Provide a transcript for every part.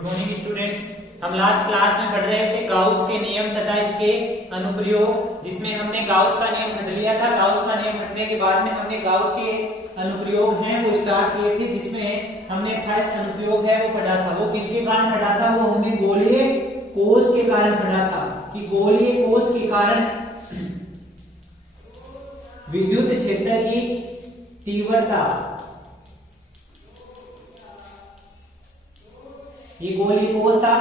Good morning students. हम last class में पढ़ रहे थे गाउस के नियम तथा इसके अनुप्रयोग, जिसमें हमने गाउस का नियम पढ़ लिया था। गाउस का नियम पढ़ने के बाद में हमने गाउस के अनुप्रयोग हैं वो स्टार्ट किए थे, जिसमें हमने फर्स्ट अनुप्रयोग है वो पढ़ा था। वो किसके कारण पढ़ा था? वो हमने गोलीय कोष के कारण पढ़ा था कि गोलीय कोष के कारण विद्युत क्षेत्र की तीव्रता, ये गोलीय कोष था।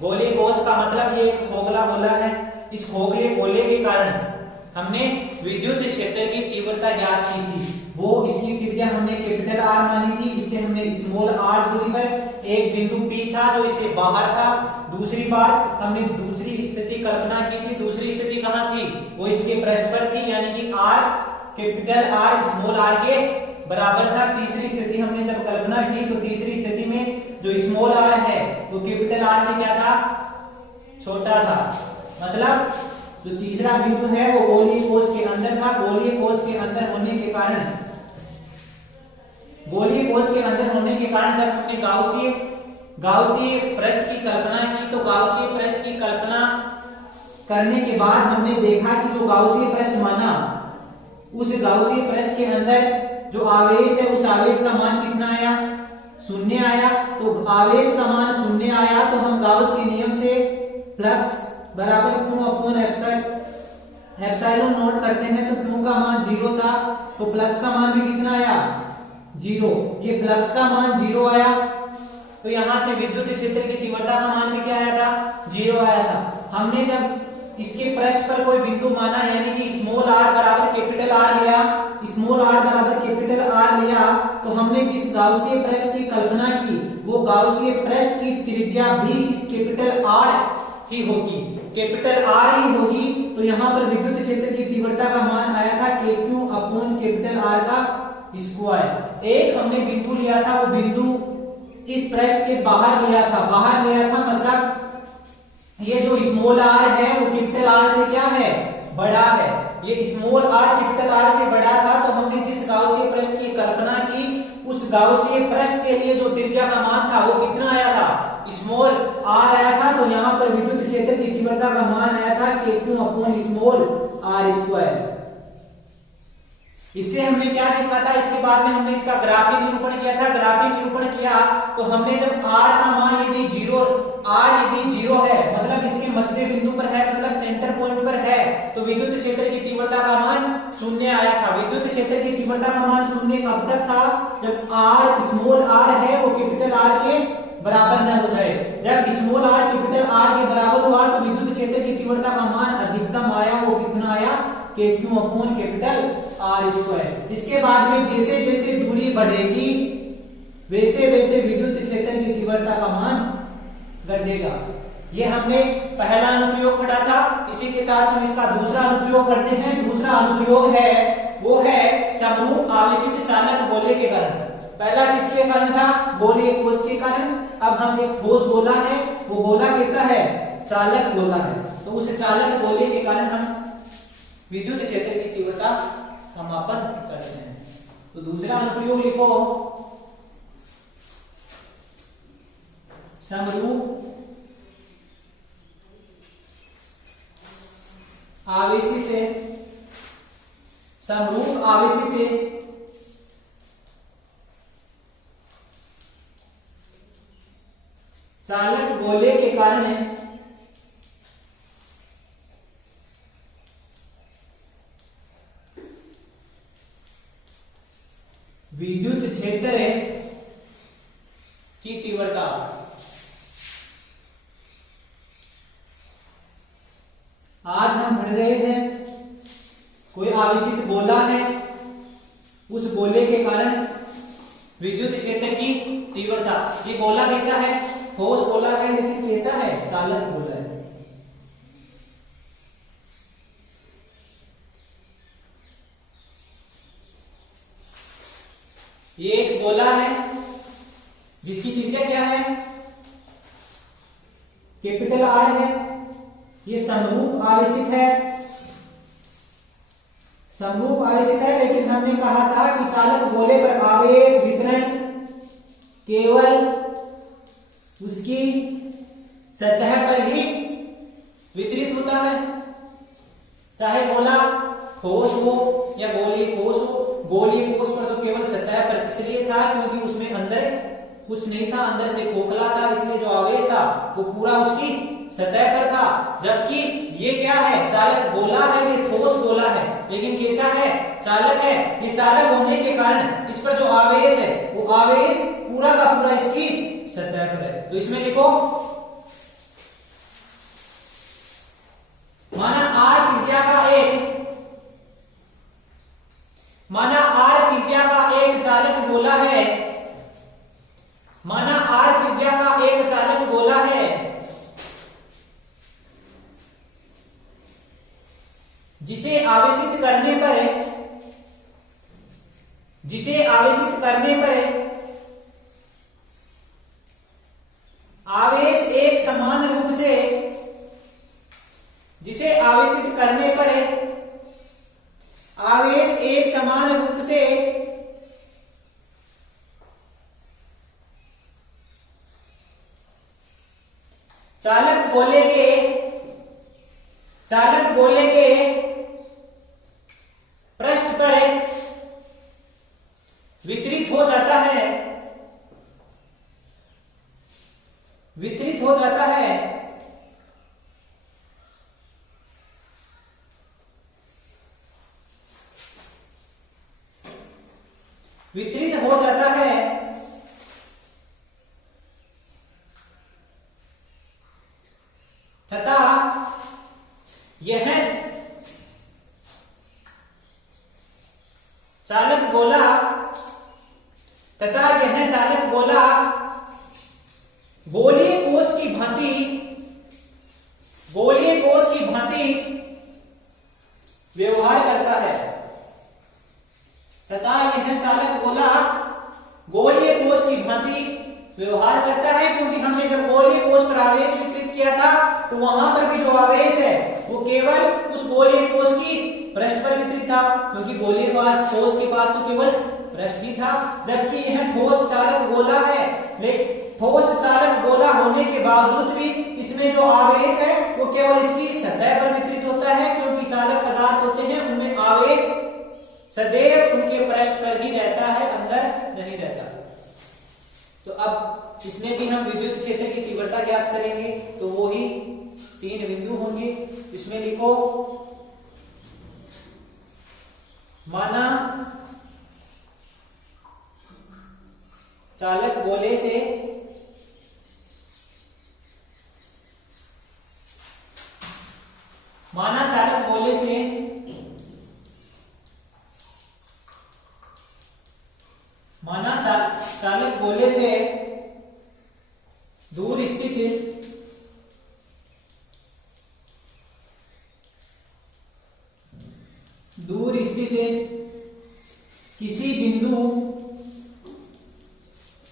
गोलीय कोष का मतलब ये एक खोखला गोला है। इस खोखले गोले के कारण हमने विद्युत क्षेत्र की तीव्रता ज्ञात की थी। वो इसकी त्रिज्या हमने कैपिटल आर मानी थी। इससे हमने स्मॉल आर दूरी पर एक बिंदु पी था जो इससे बाहर था। दूसरी बार हमने दूसरी स्थिति कल्पना की थी। दूसरी स्थिति कहाँ थी? वो इसके पृष्ठ पर थी, यानी कि R capital R small R के बराबर था। तीसरी स्थिति हमने जब कल्पना की तो तीसरी स्थिति में जो स्मॉल आर है वो कैपिटल आर से क्या था? छोटा था। मतलब जो तीसरा बिंदु है वो गोलीय कोष के अंदर था। गोलीय कोष के अंदर होने के कारण जब हमने गाउसीय पृष्ठ की कल्पना की तो गाउसीय पृष्ठ की कल्पना करने के बाद हमने देखा कि जो गाउसीय पृष्ठ माना, उस गाउसीय पृष्ठ के अंदर जो आवेश है उस आवेश का मान कितना आया? शून्य आया। तो आवेश का मान शून्य आया तो हम गाउस के नियम से फ्लक्स बराबर क्यू अपॉन एप्सिलॉन नोट करते हैं। तो क्यू का मान 0 था तो फ्लक्स का मान भी कितना आया? 0। ये फ्लक्स का मान 0 आया तो यहां से विद्युत क्षेत्र की तीव्रता का मान भी क्या आया था? 0 आया था। हमने जब इसके पृष्ठ पर कोई बिंदु माना, यानी कि स्मॉल आर बराबर कैपिटल आर लिया, स्मॉल आर बराबर कैपिटल आर लिया, तो हमने जिस गाउसीय पृष्ठ की कल्पना की वो गाउसीय पृष्ठ की त्रिज्या भी इस कैपिटल आर ही होगी, कैपिटल आर ही होगी। तो यहाँ पर विद्युत क्षेत्र की तीव्रता का मान आया था KQ अपॉन कैपिटल आर का स्क्वायर। एक हमने बिंदु लिया था, वो बिंदु इस पृष्ठ के बाहर लिया था। मतलब ये जो स्मॉल आर है वो कैपिटल आर से क्या है? बड़ा है। ये स्मॉल आर कैपिटल आर से बड़ा था तो हमने जिस गाउसीय पृष्ठ की कल्पना की उस गाउसीय पृष्ठ के लिए जो त्रिज्या का मान था वो कितना आया था? स्मॉल आर आया था। तो यहाँ पर विद्युत क्षेत्र की तीव्रता का मान आया था KQ upon small R square. इससे हमने क्या देखा था? इसके बाद में हमने इसका ग्राफिक निरूपण किया था। ग्राफिक निरूपण किया तो हमने जब r का मान यदि 0 है, मतलब इसके मध्य बिंदु पर है, मतलब सेंटर पॉइंट पर है, तो विद्युत क्षेत्र की तीव्रता का मान 0 आया था। विद्युत क्षेत्र की तीव्रता का मान 0 कब तक था? जब r स्मॉल r है वो कैपिटल R के बराबर न हो जाए। जब स्मॉल r कैपिटल R के बराबर हुआ तो विद्युत क्षेत्र की तीव्रता का मान अधिकतम आया। वो कितना आया? KQ upon capital R square. इसके बाद में जैसे जैसे दूरी बढ़ेगी वैसे वैसे विद्युत क्षेत्र की तीव्रता का मान घटेगा। ये हमने पहला अनुप्रयोग पढ़ा था। इसी के साथ हम इसका दूसरा अनुप्रयोग पढ़ते हैं। दूसरा अनुप्रयोग वो है समरूप आवेशित चालक गोले के कारण। पहला किसके कारण था? गोलीय कोष के कारण। अब हम एक ठोस गोला है, वो गोला कैसा है? चालक गोला है। तो उस चालक गोले के कारण हम विद्युत क्षेत्र की तीव्रता का मापन करते हैं। तो दूसरा अनुप्रयोग लिखो, समरूप आवेशित चालक गोले के कारण विद्युत क्षेत्र की तीव्रता आज हम पढ़ रहे हैं। कोई आवेशित गोला है, उस गोले के कारण विद्युत क्षेत्र की तीव्रता। ये गोला कैसा है? ठोस गोला है, लेकिन कैसा है? चालक गोला है। ये एक गोला है जिसकी त्रिज्या क्या है? कैपिटल R है। ये समरूप आवेशित है। समरूप आवेशित है, लेकिन हमने कहा था कि चालक गोले पर आवेश वितरण केवल उसकी सतह पर ही वितरित होता है, चाहे गोला ठोस हो या गोलीय कोष हो। गोलीय कोष पर तो केवल सतह पर इसलिए था क्योंकि उसमें अंदर कुछ नहीं था, अंदर से खोखला था, इसलिए जो आवेश था वो पूरा उसकी सतह पर था। जबकि ये क्या है, चालक गोला है, ये ठोस गोला है, लेकिन कैसा है, चालक है। ये चालक होने के कारण इस पर जो आवेश है वो आवेश पूरा का पूरा इसकी सतह पर है। तो इसमें लिखो, माना आर त्रिज्या का एक चालक गोला है, माना आर त्रिज्या का एक चालक गोला है जिसे आवेशित करने पर आवेश एक समान रूप से, जिसे आवेशित करने पर आवेश एक समान रूप से चालक गोले के पृष्ठ पर वितरित हो जाता है, वितरित हो जाता है। तथा यह चालक गोला गोलीय कोष की भांति व्यवहार करता है, तथा यह चालक गोला गोलीय कोष की भांति व्यवहार करता है, क्योंकि हमने जब गोलीय कोष पर आवेश वितरित किया था तो वहां पर भी जो आवेश है वो केवल उस गोलीय कोष की पृष्ठ पर वितरित था, क्योंकि गोलीय कोष के पास तो केवल पृष्ठ ही था। जबकि यह ठोस चालक गोला है, लेकिन ठोस चालक गोला होने के बावजूद भी इसमें जो आवेश है वो केवल इसकी सतह पर वितरित होता है, क्योंकि चालक पदार्थ होते हैं उनमें आवेश सदैव उनके पृष्ठ पर ही रहता है, अंदर नहीं रहता। तो अब इसमें भी हम विद्युत क्षेत्र की तीव्रता ज्ञात करेंगे, तो वो ही 3 बिंदु होंगे। इसमें लिखो, माना चालक गोले से दूर स्थित किसी बिंदु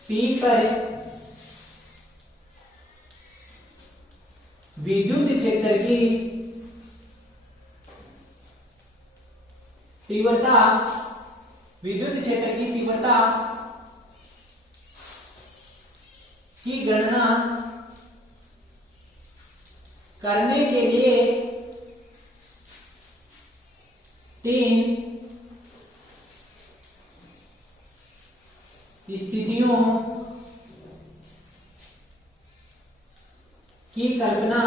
P पर विद्युत क्षेत्र की तीव्रता की गणना करने के लिए 3 स्थितियों की कल्पना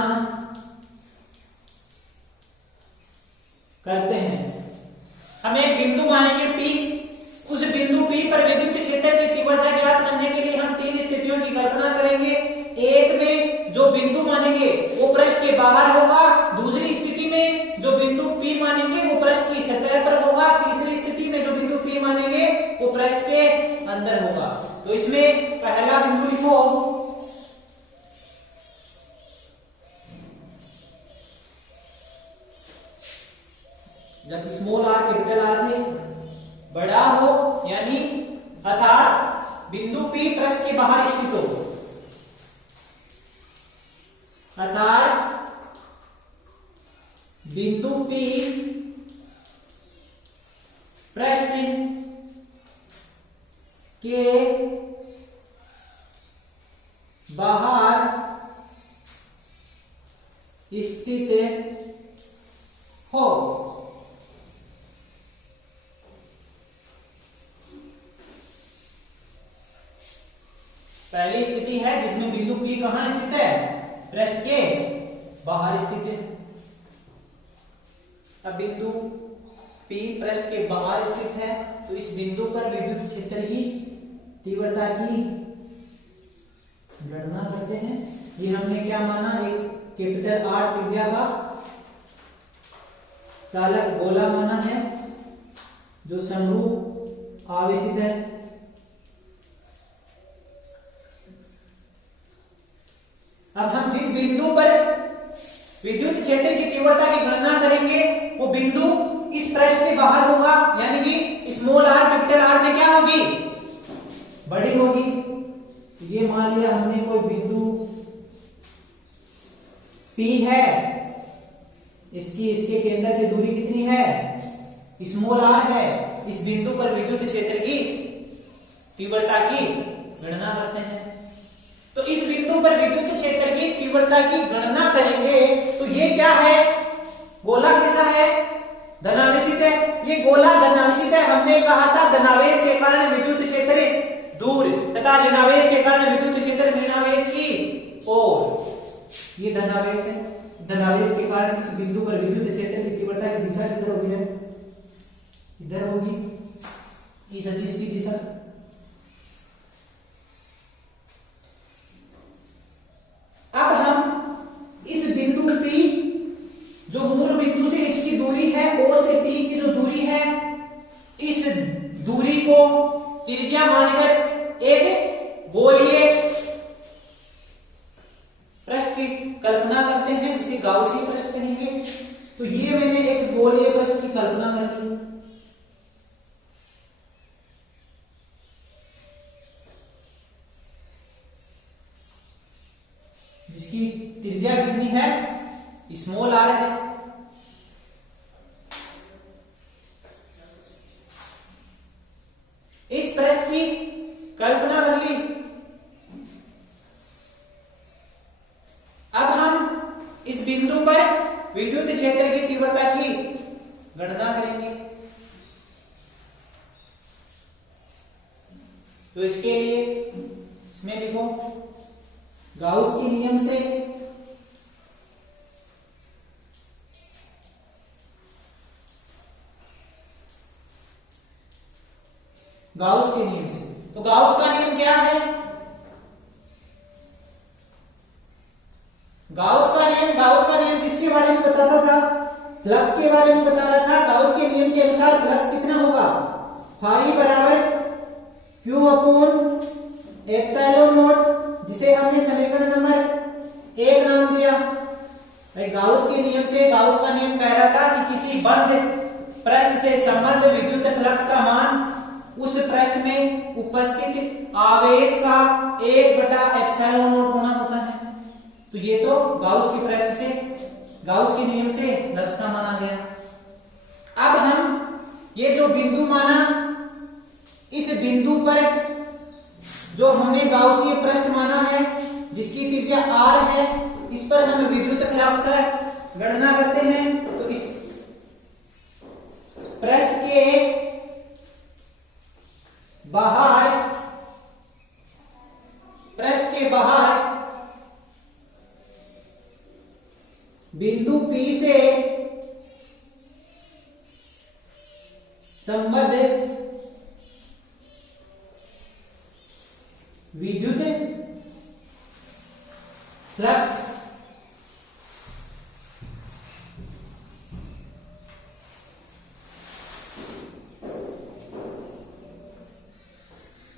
करते हैं। हम एक बिंदु मानेंगे P, उस बिंदु P पर विद्युत क्षेत्र की तीव्रता ज्ञात करने के लिए हम 3 स्थितियों की कल्पना करेंगे। एक में जो बिंदु मानेंगे वो पृष्ठ के बाहर होगा, दूसरी स्थिति में जो बिंदु P मानेंगे वो पृष्ठ की सतह पर होगा, तीसरी स्थिति में जो बिंदु P मानेंगे वो पृष्ठ के अंदर होगा। तो इसमें पहला बिंदु लिखो, जब स्मॉल r कैपिटल R से बड़ा हो, यानी अर्थात बिंदु P पृष्ठ के बाहर स्थित हो, अर्थात बिंदु P पृष्ठ के बाहर स्थित हो। पहली स्थिति है जिसमें बिंदु P कहां स्थित है? पृष्ठ के बाहर स्थित है। अब बिंदु P पृष्ठ के बाहर स्थित है, तो इस बिंदु पर विद्युत क्षेत्र की तीव्रता की गणना करते हैं। ये हमने क्या माना? एक कैपिटल R त्रिज्या का चालक गोला माना है जो समरूप आवेशित है। अब हम जिस बिंदु पर विद्युत क्षेत्र की तीव्रता की गणना करेंगे वो बिंदु इस पृष्ठ के बाहर होगा, यानी कि स्मॉल r कैपिटल R से क्या होगी? बड़ी होगी। ये मान लिया हमने कोई बिंदु P है, इसके केंद्र से दूरी कितनी है? स्मॉल r है। इस बिंदु पर विद्युत क्षेत्र की तीव्रता की गणना करते हैं। तो इस बिंदु पर विद्युत क्षेत्र की तीव्रता की गणना करेंगे तो ये क्या है? गोला कैसा है? धनावेशित है। ये गोला धनावेशित है। हमने कहा था धनावेश के कारण विद्युत क्षेत्र दूर तथा ऋणावेश के कारण विद्युत क्षेत्र ऋणावेश की ओर। ये धनावेश है। धनावेश के कारण इस बिंदु पर विद्युत क्षेत्र की तीव्रता की दिशा किधर होगी? इधर होगी, इस सदिश की दिशा। अब हम इस बिंदु P जो मूल बिंदु से इसकी दूरी है O से P की जो दूरी है, इस दूरी को त्रिज्या मानकर एक गोलीय पृष्ठ की कल्पना करते हैं जिसे गाउसीय पृष्ठ कहेंगे। तो ये मैंने एक गोलीय पृष्ठ की कल्पना कर ली। जिसकी त्रिज्या कितनी है? स्मॉल r है। इस पृष्ठ की कल्पना कर ली। अब हम इस बिंदु पर विद्युत क्षेत्र की तीव्रता की गणना करेंगे। तो इसके लिए इसमें लिखो गाउस के नियम से गाउस के नियम से। तो गाउस का नियम क्या है? गाउस का नियम किसके बारे में बताता था? फ्लक्स के बारे में बता रहा था। गाउस के नियम के अनुसार फ्लक्स कितना होगा? फाई बराबर Q अपॉन एप्सिलॉन नॉट, जिसे हमने समीकरण नंबर 1 नाम दिया। गाउस के नियम से गाउस का नियम कह रहा था कि किसी बंद पृष्ठ से संबद्ध विद्युत फ्लक्स का मान उस पृष्ठ में उपस्थित आवेश का 1/एप्सिलॉन नॉट होना होता है। तो ये तो गाउस के पृष्ठ से गाउस के नियम से फ्लक्स का माना गया। अब हम ये जो बिंदु माना, इस बिंदु पर जो हमने गाउसीय पृष्ठ माना है जिसकी त्रिज्या r है, इस पर हम विद्युत फ्लक्स का गणना करते हैं। तो इस पृष्ठ के बाहर बिंदु P से संबद्ध विद्युत फ्लक्स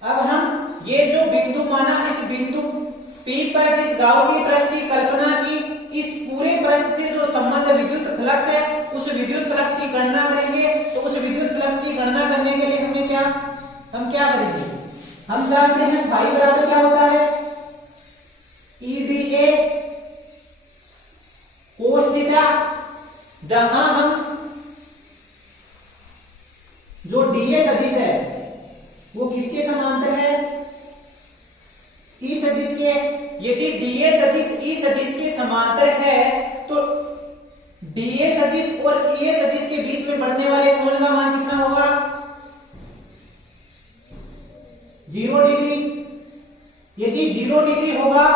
अब हम ये जो बिंदु माना, इस बिंदु P पर जिस गाउसीय पृष्ठ की कल्पना की, इस पूरे पृष्ठ से जो संबद्ध विद्युत फ्लक्स है उस विद्युत फ्लक्स की गणना करेंगे। तो उस विद्युत फ्लक्स की गणना करने के लिए हम क्या करेंगे? हम जानते हैं फाई बराबर क्या होता है? EDA कोस थीटा, जहां हम जो DA सदिश है वो किसके समांतर है? E सदिश के। यदि DA सदिश E सदिश के समांतर है तो तो डीए सदिश और ईए सदिश के बीच में बढ़ने वाले कोण का मान कितना होगा? 0 डिग्री। यदि 0 डिग्री होगा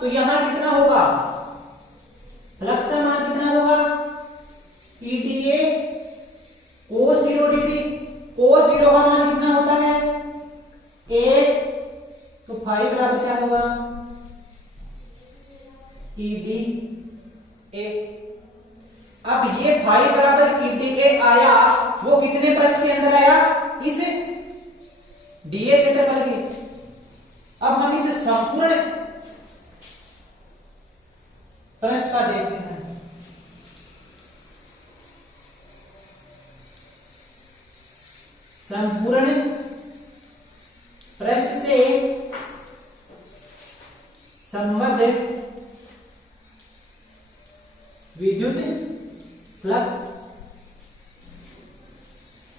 तो यहां कितना होगा? फ्लक्स का मान कितना होगा? EDA cos 0 degree. cos 0 का मान कितना होता है? 1। तो फाई बराबर क्या होगा? ईडी ए। अब ये फाई बराबर ईडी ए आया, वो कितने पृष्ठ के अंदर आया? इस डीए क्षेत्रफल के। अब हम इस संपूर्ण पृष्ठ का देखते हैं। संपूर्ण पृष्ठ से संबद्ध विद्युत फ्लक्स।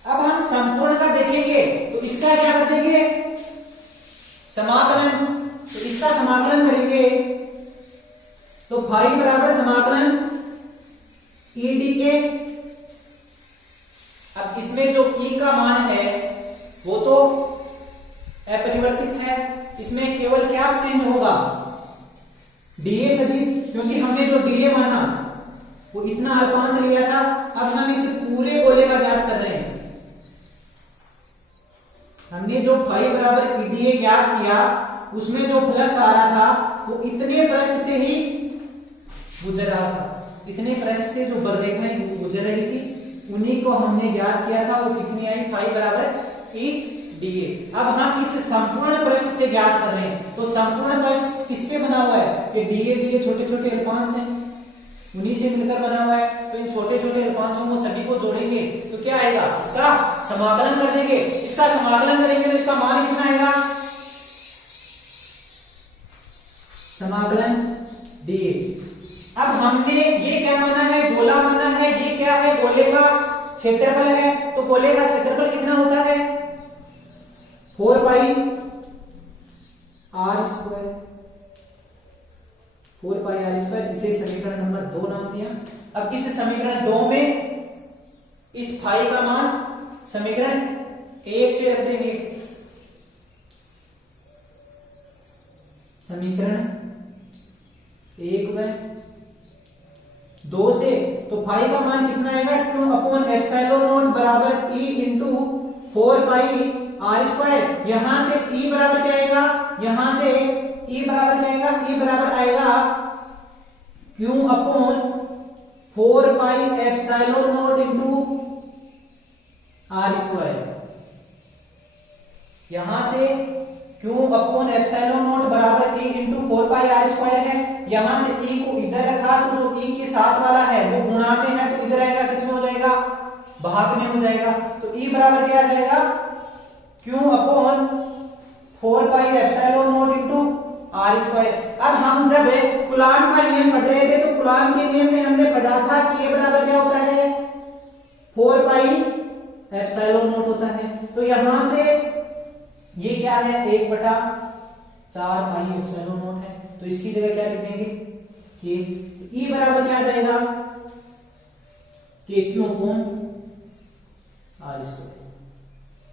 अब हम संपूर्ण का देखेंगे तो इसका क्या कर देंगे? समाकलन। तो इसका समाकलन करेंगे तो फाई बराबर समाकलन ईडीए। अब इसमें जो ई का मान है वो तो अपरिवर्तित है, इसमें केवल क्या चेंज होगा? डीए सदिश, क्योंकि हमने जो डीए माना वो इतना अल्पांश लिया था। अब हम इस पूरे गोले का ज्ञात कर रहे हैं। हमने जो फाई बराबर ईडीए ज्ञात किया उसमें जो फ्लक्स आ रहा था वो इतने पृष्ठ से ही गुजर रहा था। इतने पृष्ठ से जो बररेखाएं गुजर रही थी उन्हीं को हमने ज्ञात किया था। वो कितनी आई? फाई बराबर ई डीए। अब हम इस संपूर्ण पृष्ठ से ज्ञात कर रहे हैं। तो संपूर्ण पृष्ठ किससे बना हुआ है? ये डीए डीए छोटे छोटे अल्पांश हैं, उन्हीं से मिलकर बना हुआ है। तो इन छोटे छोटे अल्पांशों को सभी को जोड़ेंगे तो क्या आएगा? इसका समाकलन कर देंगे। इसका समाकलन करेंगे तो इसका मान कितना आएगा? समाकलन डीए। अब हमने ये क्या माना है? गोला माना है। ये क्या है? गोले का क्षेत्रफल है। तो गोले का क्षेत्रफल कितना होता है? 4 pi are square. 4 pi are square. इसे समीकरण नंबर 2 नाम दिया। अब इस समीकरण 2 में इस फाई का मान समीकरण 1 से रख देंगे। समीकरण 1 में 2 से तो फाई का मान कितना आएगा? क्यू अपॉन एप्सिलॉन नॉट बराबर E into 4 pi are square. यहां से ई बराबर क्या आएगा? यहां से ई बराबर क्या आएगा? ई बराबर आएगा Q upon 4 pi epsilon not into R square. यहां से क्यू अपॉन एप्सिलॉन नॉट बराबर E into 4 pi are square है। यहां से ई को इधर रखा तो जो ई के साथ वाला है वो गुणा में है तो इधर आएगा, किसमें हो जाएगा? भाग में हो जाएगा। तो ई बराबर क्या आ जाएगा? Q upon 4 pi epsilon not into R square. अब हम जब कूलॉम का नियम पढ़ रहे थे तो कूलॉम के नियम में हमने पढ़ा था कि ये बराबर क्या होता है? 4 पाई एप्सिलॉन नॉट होता है। तो यहां से ये क्या है? 1/4 पाई एप्सिलॉन नॉट है। तो इसकी जगह क्या लिख देंगे? कि ई बराबर क्या आ जाएगा? के क्यू अपॉन आर स्क्वायर।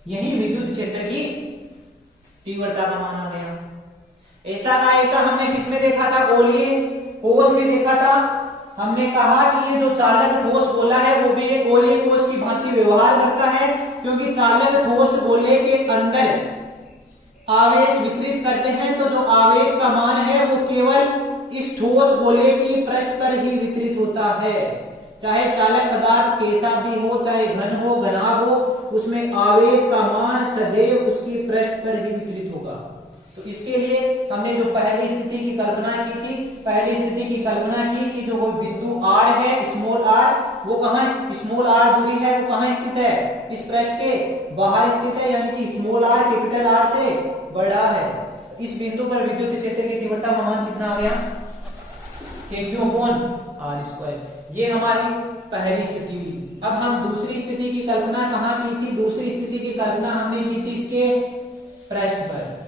यही विद्युत क्षेत्र की तीव्रता का मान आ गया। ऐसा का ऐसा हमने किसमें देखा था? गोलीय कोष में देखा था। हमने कहा कि ये जो चालक ठोस गोला है वो भी एक गोलीय कोष की भांति व्यवहार करता है, क्योंकि चालक ठोस गोले के अंदर आवेश वितरित करते हैं। तो जो आवेश का मान है वो केवल इस ठोस गोले की पृष्ठ पर ही वितरित होता है। चाहे चालक पदार्थ कैसा भी हो, चाहे घन हो घनाभ हो, उसमें आवेश का मान सदैव उसकी पृष्ठ पर ही वितरित होगा। तो इसके लिए हमने जो पहली स्थिति की कल्पना की थी, पहली स्थिति की कल्पना की कि जो वो बिंदु आर है, स्मॉल आर, वो कहां स्मॉल आर दूरी है वो कहां स्थित है? इस पृष्ठ के बाहर स्थित है, यानी कि स्मॉल आर कैपिटल आर से बड़ा है। इस बिंदु पर विद्युत क्षेत्र की तीव्रता का मान कितना आ गया? के क्यू अपॉन आर स्क्वायर। ये हमारी पहली स्थिति हुई। अब हम दूसरी स्थिति की कल्पना कहां की थी? दूसरी स्थिति की कल्पना हमने की थी इसके पृष्ठ पर।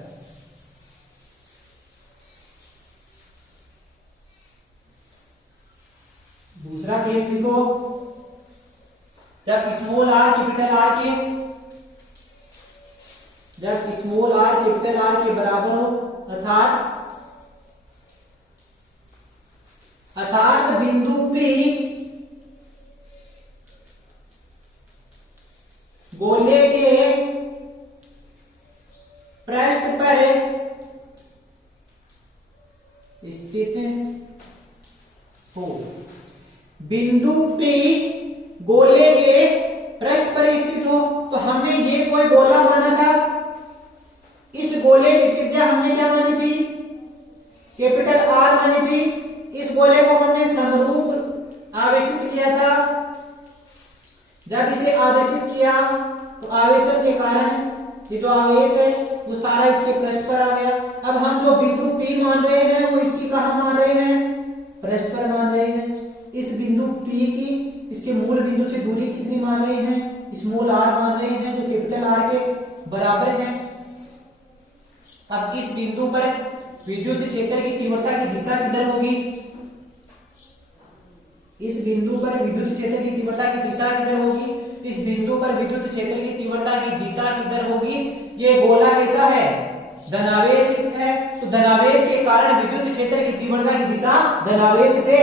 जब स्मॉल आर कैपिटल आर के बराबर हो, अर्थात बिंदु P गोले के पृष्ठ पर स्थित हो। बिंदु P गोले के पृष्ठ पर स्थित हो, तो हमने ये कोई गोला माना था। इस गोले की त्रिज्या हमने क्या मानी थी? कैपिटल आर मानी थी। इस गोले को हमने समरूप आवेशित किया था। जब इसे आवेशित किया तो आवेशन के कारण ये जो आवेश है वो सारा इसके पृष्ठ पर आ गया। अब हम जो बिंदु P मान रहे हैं वो इसकी कहां मान रहे हैं? पृष्ठ पर मान रहे हैं। इस बिंदु P की इसके मूल बिंदु से दूरी कितनी मान रहे हैं? स्मॉल आर मान रहे हैं, जो कैपिटल आर के बराबर है। अब इस बिंदु पर विद्युत क्षेत्र की तीव्रता की दिशा किधर होगी? इस बिंदु पर विद्युत क्षेत्र की तीव्रता की दिशा किधर होगी? इस बिंदु पर विद्युत क्षेत्र की तीव्रता की दिशा किधर होगी? ये गोला कैसा है? धनावेश है, तो धनावेश के कारण विद्युत क्षेत्र की तीव्रता की दिशा धनावेश से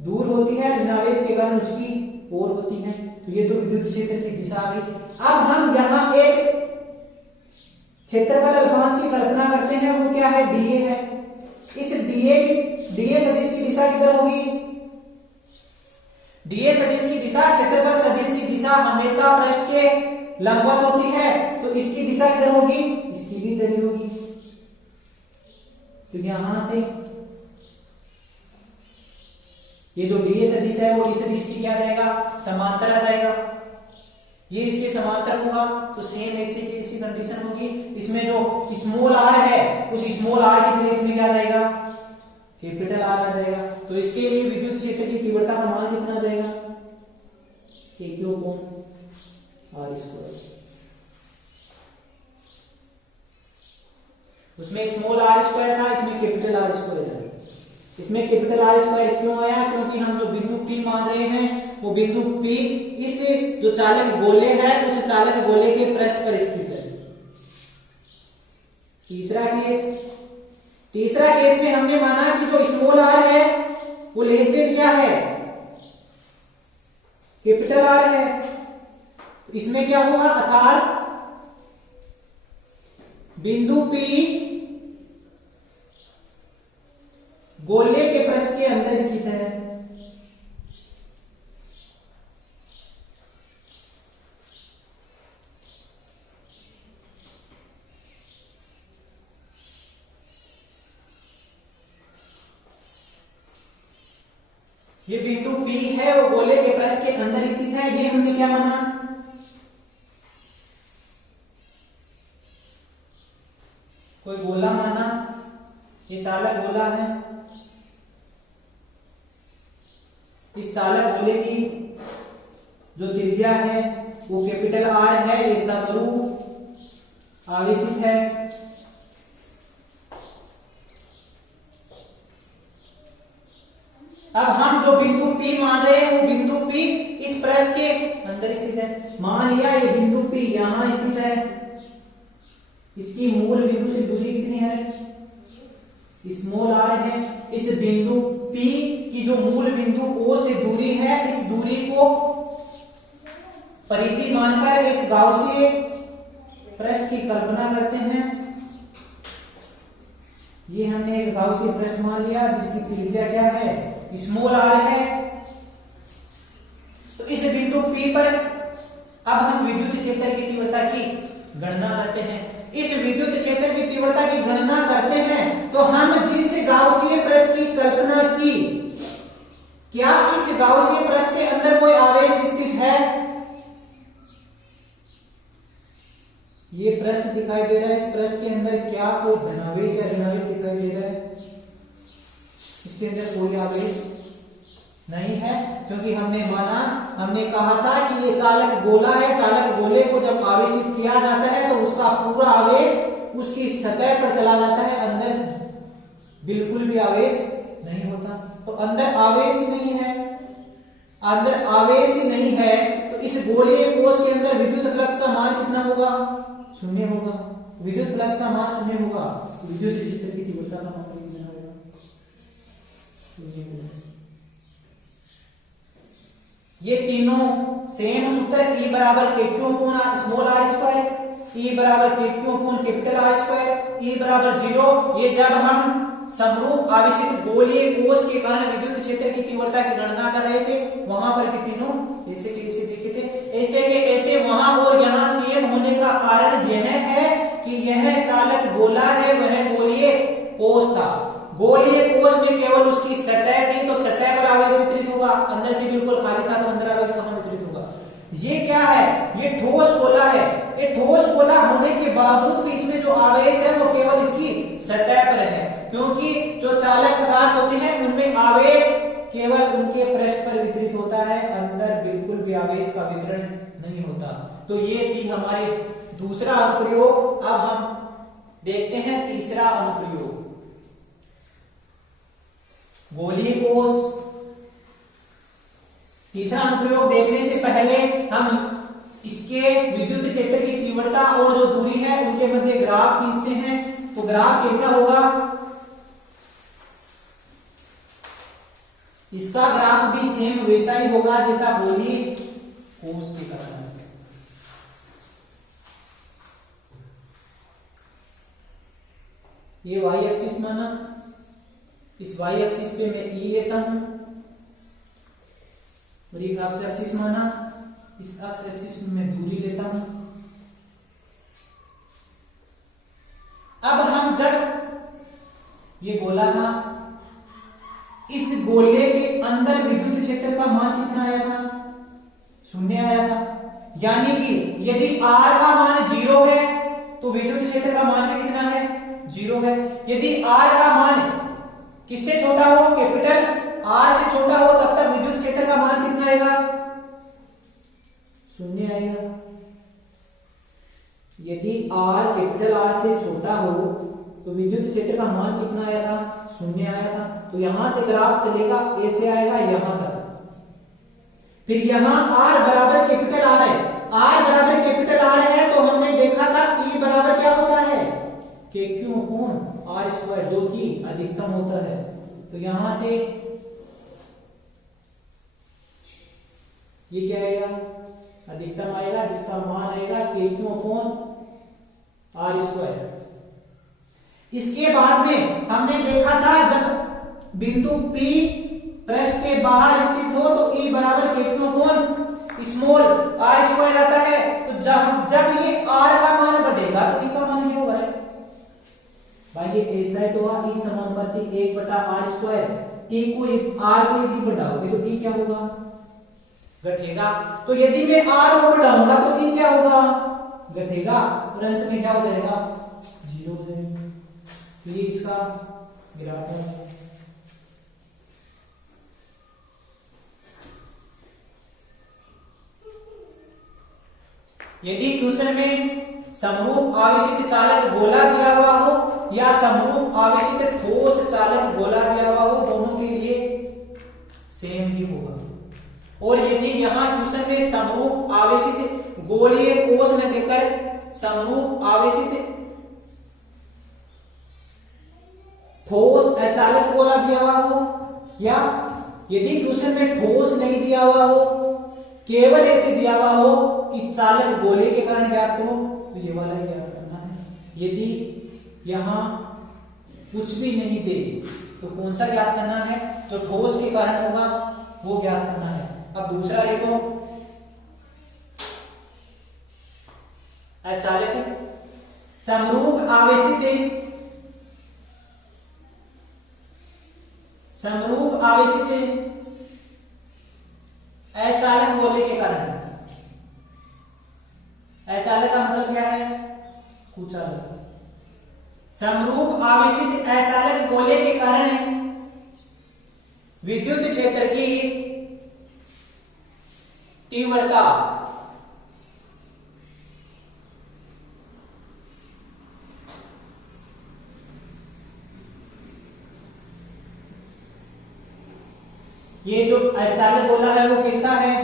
दूर होती है, ऋणावेश के कारण उसकी ओर होती है। तो ये तो विद्युत क्षेत्र की दिशा आ गई। अब हम यहाँ एक क्षेत्रफल अल्पांश की कल्पना करते हैं, वो क्या है? डीए है। इस डीए सदिश की दिशा किधर होगी? डीए सदिश की दिशा, क्षेत्रफल सदिश की दिशा हमेशा पृष्ठ के लंबवत होती है, तो इसकी दिशा किधर होगी? इसकी भी इधर ही होगी। तो यहां से ये जो डीए सदिश है वो इस सदिश की क्या जाएगा? समांतर आ जाएगा। ये इसके समांतर होगा, तो सेम ऐसे की ऐसी कंडीशन होगी। इसमें जो स्मॉल आर है उस स्मॉल आर की जगह इसमें क्या आ जाएगा? कैपिटल आर आ जाएगा। तो इसके लिए विद्युत क्षेत्र की तीव्रता का मान कितना आ जाएगा? Q/R²। उसमें स्मॉल r² था, इसमें कैपिटल R² था। इसमें कैपिटल R² क्यों आया? क्योंकि हम जो बिंदु P मान रहे हैं वो बिंदु P इस जो चालक गोले है उस चालक गोले के पृष्ठ पर स्थित है। तीसरा केस में हमने माना कि जो स्मॉल r है वो लेस देन क्या है? कैपिटल R है। तो इसमें क्या होगा? अर्थात बिंदु P गोले के पृष्ठ के अंदर स्थित है। ये बिंदु P है वो गोले के पृष्ठ के अंदर स्थित है। ये हमने क्या माना? कोई गोला माना, ये चालक गोला है। इस चालक गोले की जो त्रिज्या है वो कैपिटल R है, ये समरूप आवेशित है। अब हम जो बिंदु P मान रहे हैं वो बिंदु P इस पृष्ठ के अंदर स्थित है। मान लिया ये बिंदु P यहां स्थित है। इसकी मूल बिंदु से दूरी कितनी है? स्मॉल r है। इस बिंदु P की जो मूल बिंदु O से दूरी है, इस दूरी को परिधि मानकर एक गाउसीय पृष्ठ की कल्पना करते हैं। ये हमने एक गाउसीय पृष्ठ मान लिया जिसकी त्रिज्या क्या है? स्मॉल r है। तो इस बिंदु P पर अब हम विद्युत क्षेत्र की तीव्रता की गणना करते हैं। इस विद्युत क्षेत्र की तीव्रता की गणना करते हैं तो हम जिस गाउसीय पृष्ठ की कल्पना की, क्या इस गाउसीय पृष्ठ के अंदर कोई आवेश स्थित है? ये पृष्ठ दिखाई दे रहा है। इस पृष्ठ के अंदर क्या कोई धनावेश या ऋणावेश दिखाई दे रहा है? इसके अंदर कोई आवेश नहीं है, क्योंकि हमने कहा था कि ये चालक गोला है। चालक गोले को जब आवेशित किया जाता है तो उसका पूरा आवेश उसकी सतह पर चला जाता है, अंदर बिल्कुल भी आवेश नहीं होता। तो अंदर आवेश ही नहीं है, तो इस गोलीय कोश के अंदर विद्युत फ्लक्स का मान कितना होगा? शून्य होगा। विद्युत फ्लक्स का मान शून्य होगा, विद्युत क्षेत्र की तीव्रता का मान कितना होगा? शून्य होगा। ये तीनों सेम सूत्र E बराबर KQ upon small r square, E बराबर KQ upon capital R square, E बराबर 0। ये जब हम समरूप आवेशित गोलीय कोश के कारण विद्युत क्षेत्र की तीव्रता की गणना कर रहे थे, वहां पर के तीनों ऐसे के ऐसे दिखे थे, ऐसे के ऐसे वहां और यहां सेम होने का कारण यह है कि यह चालक गोला है, वह गोलीय कोश था। गोलीय कोश में केवल उसकी सतह थी, तो सतह पर आवेश वितरित होगा, अंदर से बिल्कुल खाली था तो अंदर आवेश कहां वितरित होगा? ये क्या है? ये ठोस गोला है। ये ठोस गोला होने के बावजूद भी इसमें जो आवेश है वो केवल इसकी सतह पर है, क्योंकि जो चालक पदार्थ होते हैं उनमें आवेश केवल उनके पृष्ठ पर वितरित होता है, अंदर बिल्कुल भी आवेश का वितरण नहीं होता। तो ये थी हमारी दूसरा अनुप्रयोग। अब हम देखते हैं तीसरा अनुप्रयोग, गोलीय कोश। तीसरा अनुप्रयोग देखने से पहले हम इसके विद्युत क्षेत्र की तीव्रता और जो दूरी है उनके मध्य ग्राफ खींचते हैं। तो ग्राफ कैसा होगा? इसका ग्राफ भी सेम वैसा ही होगा जैसा गोलीय कोश के कारण। ये y एक्सिस माना, इस y एक्सिस पे मैं E लेता हूं और ये x एक्सिस माना, इस x एक्सिस में मैं दूरी लेता हूं। अब हम जब ये गोला था, इस गोले के अंदर विद्युत क्षेत्र का मान कितना आया था? शून्य आया था। यानी कि यदि R का मान 0 है तो विद्युत क्षेत्र का मान भी कितना है? 0 है। यदि R का मान किससे छोटा हो? कैपिटल R से छोटा हो, तब तक विद्युत क्षेत्र का मान कितना आएगा? शून्य आएगा। यदि R कैपिटल R से छोटा हो तो विद्युत क्षेत्र का मान कितना आया था? शून्य आया था। तो यहां से ग्राफ चलेगा, ऐसे आएगा यहां तक। फिर यहां R बराबर कैपिटल R है, R बराबर कैपिटल R है तो हमने देखा था E बराबर क्या होता है? KQ अपॉन R स्क्वायर, जो कि अधिकतम होता है। तो यहां से ये क्या आएगा? अधिकतम आएगा, जिसका मान आएगा KQ अपॉन R स्क्वायर। इसके बाद में हमने देखा था जब बिंदु P पृष्ठ के बाहर स्थित हो तो E बराबर KQ upon small R square आता है। तो जब ये R का मान बढ़ेगा तो E का मान क्या होगा? भाई ये ऐसा है तो E समानुपाती 1/R स्क्वायर। E को R को यदि बढ़ाओगे तो E क्या होगा? घटेगा। तो यदि मैं R को बढ़ाऊंगा तो E क्या होगा? घटेगा। और अंत में क्या हो जाएगा? 0 हो जाएगा। तो ये इसका ग्राफ है। यदि क्वेश्चन में समरूप आवेशित चालक गोला दिया हुआ हो या समरूप आवेशित ठोस चालक गोला दिया हुआ हो, दोनों के लिए सेम ही होगा। और यदि यहां क्वेश्चन में समरूप आवेशित गोलीय कोश न देकर समरूप आवेशित ठोस अचालक गोला दिया हुआ हो, या यदि क्वेश्चन में ठोस नहीं दिया हुआ हो, केवल ऐसे दिया हुआ हो कि चालक गोले के कारण ज्ञात करो, तो ये वाला ज्ञात करना है। यदि यहां कुछ भी नहीं दे तो कौन सा ज्ञात करना है? जो ठोस के कारण होगा वो ज्ञात करना है। अब दूसरा लिखो, अचालक समरूप आवेशित अचालक गोले के कारण। अचालक का मतलब क्या है? कुचालक। समरूप आवेशित अचालक गोले के कारण विद्युत क्षेत्र की तीव्रता ये जो अचालक गोला है वो कैसा है?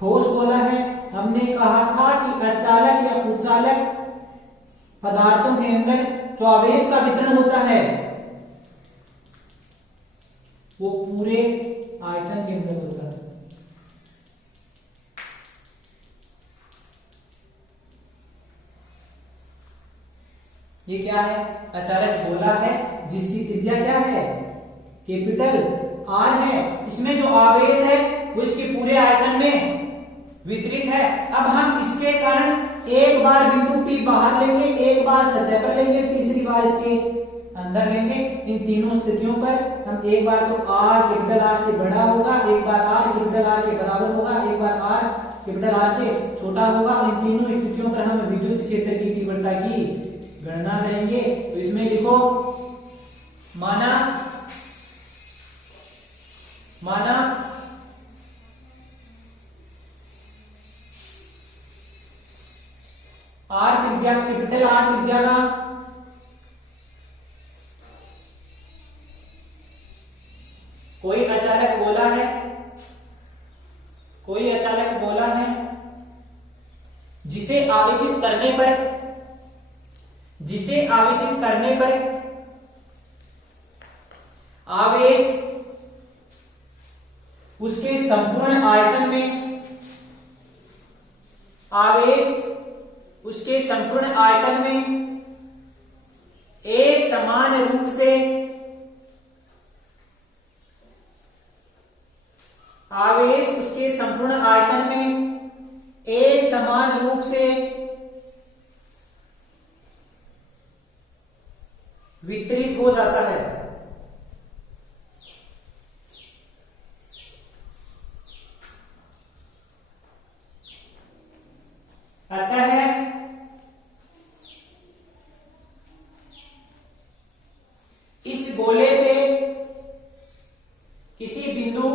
ठोस गोला है। हमने कहा था कि अचालक या कुचालक पदार्थों के अंदर जो आवेश का वितरण होता है वो पूरे आयतन के अंदर होता है। ये क्या है? अचालक गोला है जिसकी त्रिज्या क्या है? कैपिटल आर है। इसमें जो आवेश है वो इसके पूरे आयतन में वितरित है। अब हम इसके कारण एक बार बिंदु P बाहर लेंगे, एक बार सतह पर लेंगे, तीसरी बार इसके अंदर लेंगे। इन तीनों स्थितियों पर हम एक बार तो R कैपिटल R से बड़ा होगा, एक बार R कैपिटल R के बराबर होगा, एक बार R कैपिटल R से छोटा होगा। इन तीनों स्थितियों पर हम विद्युत क्षेत्र की तीव्रता की गणना करेंगे। तो इसमें लिखो माना आर त्रिज्या, कैपिटल आर त्रिज्या का कोई अचालक गोला है जिसे आवेशित करने पर आवेश उसके संपूर्ण आयतन में एक समान रूप से वितरित हो जाता है। अतः इस गोले से किसी बिंदु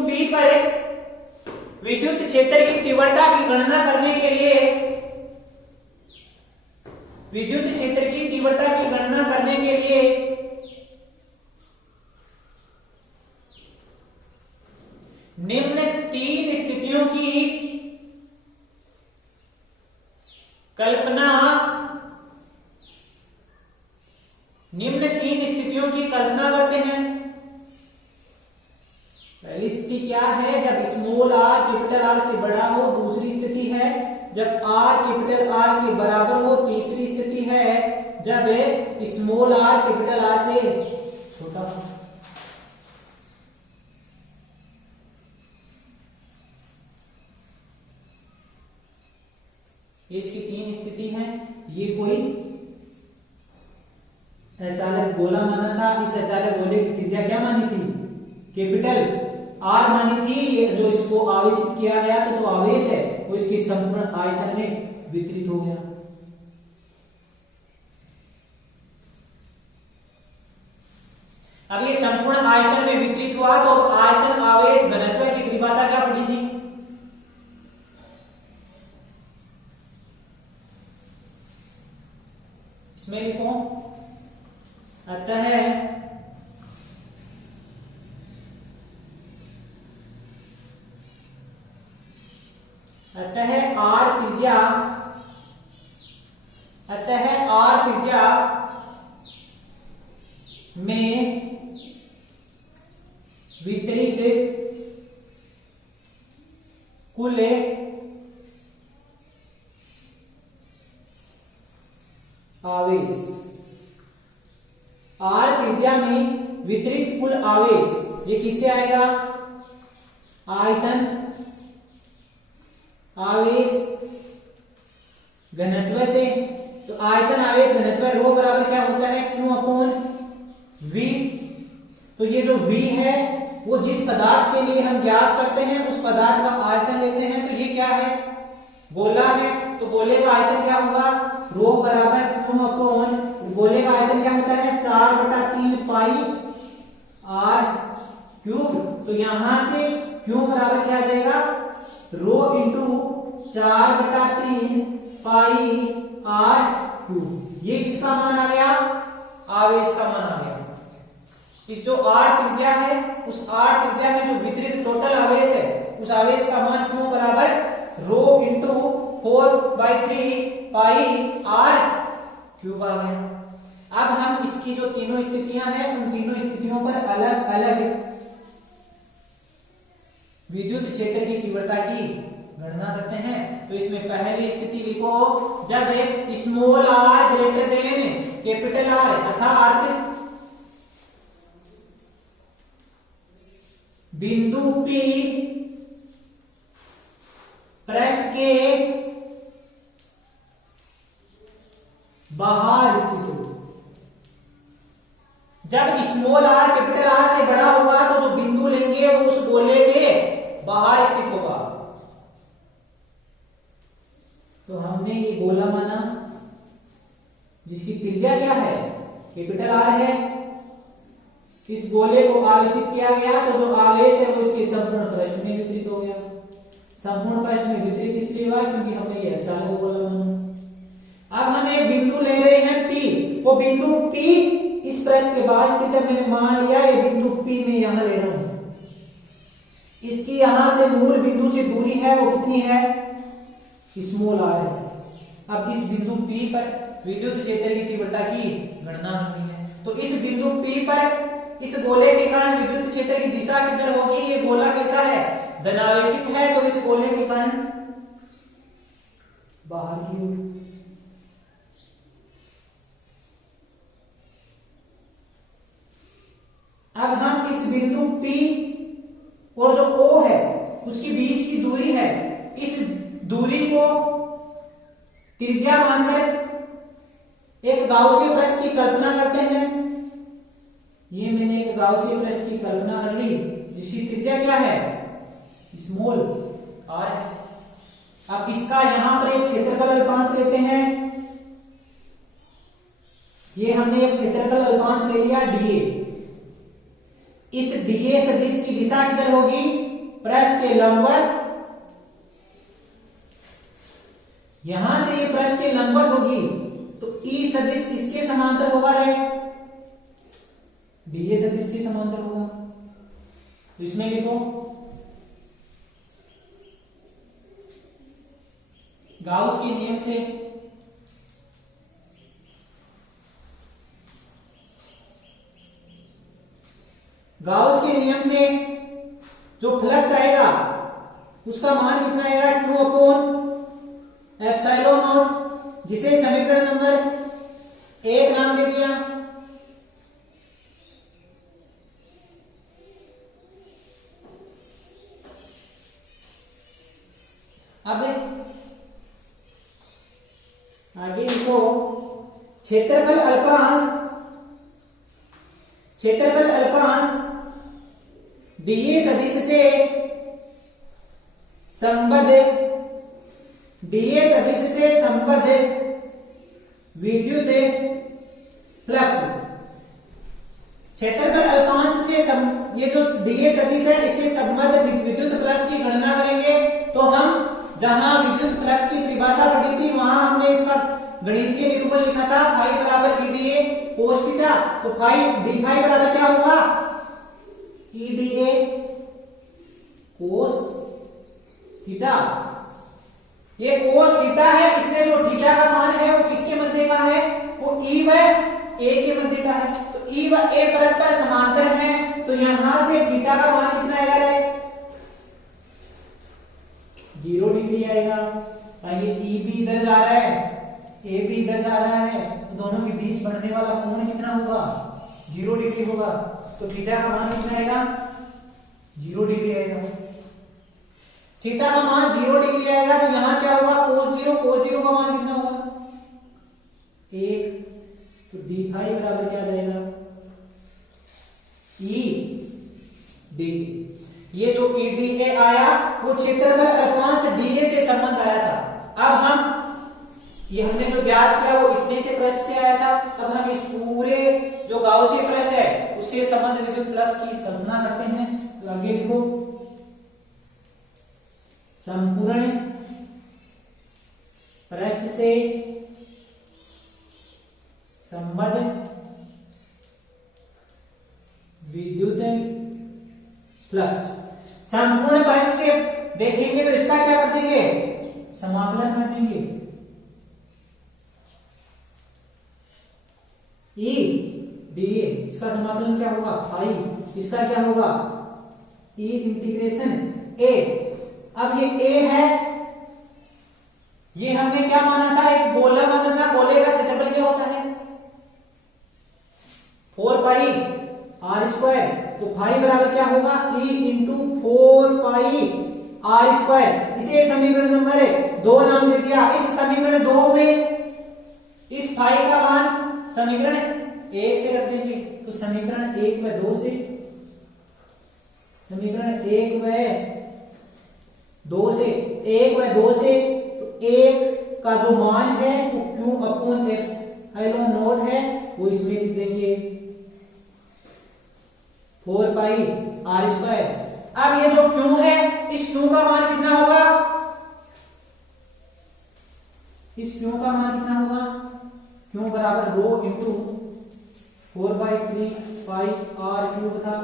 P पर विद्युत क्षेत्र की तीव्रता की गणना करने के लिए निम्न तीन स्थितियों की कल्पना करते हैं। पहली स्थिति क्या है? जब स्मॉल r कैपिटल R से बड़ा हो। दूसरी स्थिति है जब r कैपिटल R के बराबर हो। तीसरी स्थिति है जब स्मॉल r कैपिटल R से छोटा हो। इसकी तीन स्थिति है। ये कोई अचालक गोला माना था। इस अचालक गोले की त्रिज्या क्या मानी थी? कैपिटल R मानी थी। ये जो इसको आवेशित किया गया तो आवेश है वो इसके संपूर्ण आयतन में वितरित हो गया। अब ये संपूर्ण आयतन में वितरित हुआ तो आयतन आवेश घनत्व की परिभाषा क्या पड़ी थी? इसमें लिखो अतः R त्रिज्या में वितरित कुल आवेश, R त्रिज्या में वितरित कुल आवेश ये किससे आएगा? आयतन आवेश घनत्व से। तो आयतन आवेश घनत्व रो बराबर क्या होता है? Q upon V। तो ये जो V है वो जिस पदार्थ के लिए हम ज्ञात करते हैं उस पदार्थ का आयतन लेते हैं। तो ये क्या है? गोला है। तो गोले का आयतन क्या होगा? रो बराबर Q अपॉन गोले का आयतन क्या होता है? 4/3 पाई R क्यूब। तो यहां से Q बराबर क्या आ जाएगा? रो इंटू 4/3 पाई R क्यूब। ये किसका मान आ गया? आवेश का मान आ गया। इस जो r त्रिज्या है उस r त्रिज्या में जो वितरित टोटल आवेश है उस आवेश का मान क्यों बराबर रो इंटू 4/3 पाई r क्यूब आ गया। अब हम इसकी जो तीनों स्थितियां हैं उन तीनों स्थितियों पर अलग अलग विद्युत क्षेत्र की तीव्रता की गणना करते हैं। तो इसमें पहली स्थिति लिखो, जब small r greater than capital R अर्थात बिंदु P पृष्ठ के बाहर स्थित हो। जब स्मॉल r कैपिटल R से बड़ा होगा तो जो बिंदु लेंगे वो उस गोले के बाहर स्थित होगा। तो हमने ये गोला माना जिसकी त्रिज्या क्या है कैपिटल R है। इस गोले को आवेशित किया गया तो जो आवेश है वो इसके संपूर्ण पृष्ठ में वितरित हो गया। संपूर्ण पृष्ठ में वितरित इसलिए हुआ क्योंकि हमने ये अचालक गोला माना। अब हम एक बिंदु ले रहे हैं P, वो बिंदु P इस पृष्ठ के बाद स्थित है। मैंने मान लिया ये बिंदु P में यहां ले रहा हूं। इसकी यहां से मूल बिंदु से दूरी है वो कितनी है स्मॉल r है। अब इस बिंदु P पर विद्युत क्षेत्र की तीव्रता की गणना करनी है। तो इस बिंदु P पर इस गोले के कारण विद्युत क्षेत्र की दिशा किधर होगी, ये गोला कैसा है धनावेशित है तो इस गोले के कारण बाहर की ओर। अब हम इस बिंदु P और जो O है उसकी बीच की दूरी है, इस दूरी को त्रिज्या मानकर एक गाउसीय पृष्ठ की कल्पना करते हैं। ये मैंने एक गाउसीय पृष्ठ की कल्पना कर ली जिसकी त्रिज्या क्या है स्मॉल r है। अब इसका यहां पर एक क्षेत्रफल अल्पांश लेते हैं। ये हमने एक क्षेत्रफल अल्पांश ले लिया dA। इस dA सदिश की दिशा किधर होगी पृष्ठ के लंबवत। यहां से ये पृष्ठ के लंबवत होगी तो E सदिश किसके समांतर होगा रे dA सदिश के समांतर होगा। तो इसमें लिखो गाउस के नियम से जो फ्लक्स आएगा उसका मान कितना आएगा Q अपॉन एप्सिलॉन नॉट, जिसे समीकरण नंबर 1 नाम दे दिया। अब आगे लिखो क्षेत्रफल अल्पांश dA सदिश से संबद्ध विद्युत फ्लक्स। क्षेत्रफल अल्पांश से ये जो dA सदिश है इससे संबद्ध विद्युत फ्लक्स की गणना करेंगे। तो हम जहां विद्युत फ्लक्स की परिभाषा पढ़ी थी वहां हमने इसका गणितीय निरूपण लिखा था फाई बराबर EDA cos थीटा। तो फाई d फाई बराबर क्या होगा EDA cos थीटा। ये cos थीटा है, इसलिए जो थीटा का मान है वो किसके मध्य का है वो E व A के मध्य का है। तो E व A परस्पर समांतर है तो यहां से थीटा का मान कितना आएगा 0 डिग्री आएगा। ये E भी इधर जा रहा है A भी इधर जा रहा है तो दोनों के बीच बढ़ने वाला कोण कितना होगा 0 डिग्री होगा। तो थीटा का मान कितना आएगा 0 डिग्री आएगा। थीटा का मान 0 डिग्री आएगा तो यहां क्या होगा cos 0 का मान कितना होगा 1। तो d फाई बराबर क्या आ जाएगा E d। ये जो EDA आया वो क्षेत्रफल अल्पांश dA से संबंध आया था। अब हम ये हमने जो ज्ञात किया वो इतने से पृष्ठ से आया था। अब हम इस पूरे जो गाउसीय पृष्ठ है उससे संबंध विद्युत फ्लक्स की गणना करते हैं। तो आगे लिखो संपूर्ण पृष्ठ से संबद्ध प्लस संपूर्ण पृष्ठ से देखेंगे तो इसका क्या कर देंगे, समाकलन कर देंगे। ई डी इसका समाकलन क्या होगा, पाई। इसका क्या होगा, ई इंटीग्रेशन ए। अब ये ए है, ये हमने क्या माना था, एक गोला माना था। गोले का क्षेत्रफल क्या होता है, 4 पाई आर स्क्वायर। तो पाई बराबर क्या होगा, E into 4 pi are square. इसे समीकरण नंबर 2 नाम दे दिया। इस समीकरण 2 में इस पाई का मान समीकरण 1 से रख देंगे। तो समीकरण 1 व 2 से, समीकरण 1 व 2 से, 1 व 2 से तो 1 का जो मान है तो क्यू अपॉन एप्सिलॉन नॉट है वो इसमें लिख देंगे 4 पाई आर स्क्वायर। अब ये जो क्यू है, इस क्यू का मान कितना होगा, इस क्यू का मान कितना होगा, क्यू बराबर रो इंटू 4/3 पाई आर क्यूब था।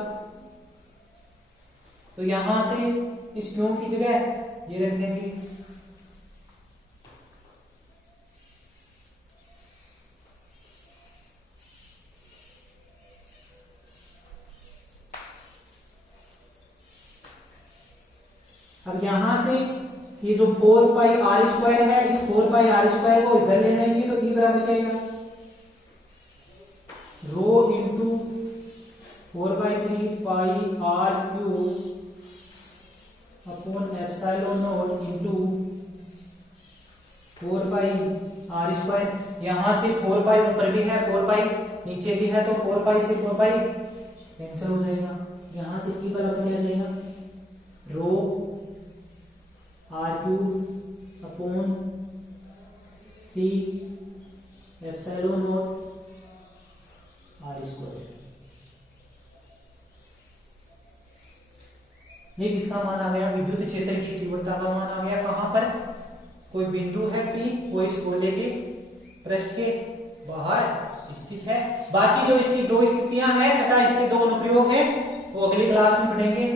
तो यहां से इस क्यू की जगह ये रख देंगे। अब यहां से ये जो 4 पाई आर स्क्वायर है, इस 4 पाई आर स्क्वायर को इधर ले लेंगे तो ई बराबर क्या आएगा, rho into 4/3 pi r cube upon epsilon not into 4 pi are square. यहां से 4 पाई ऊपर भी है, 4 पाई नीचे भी है, तो 4 पाई से 4 पाई कैंसिल हो जाएगा। यहां से ई बराबर क्या आ जाएगा, rho r cube upon 3 epsilon nought r square. ये किसका मान आ गया, विद्युत क्षेत्र की तीव्रता का मान आ गया। कहां पर, कोई बिंदु है P, वो इस गोले के पृष्ठ के बाहर स्थित है। बाकी जो इसकी दो स्थितियां हैं तथा इसके दो अनुप्रयोग हैं वो अगली क्लास में पढ़ेंगे।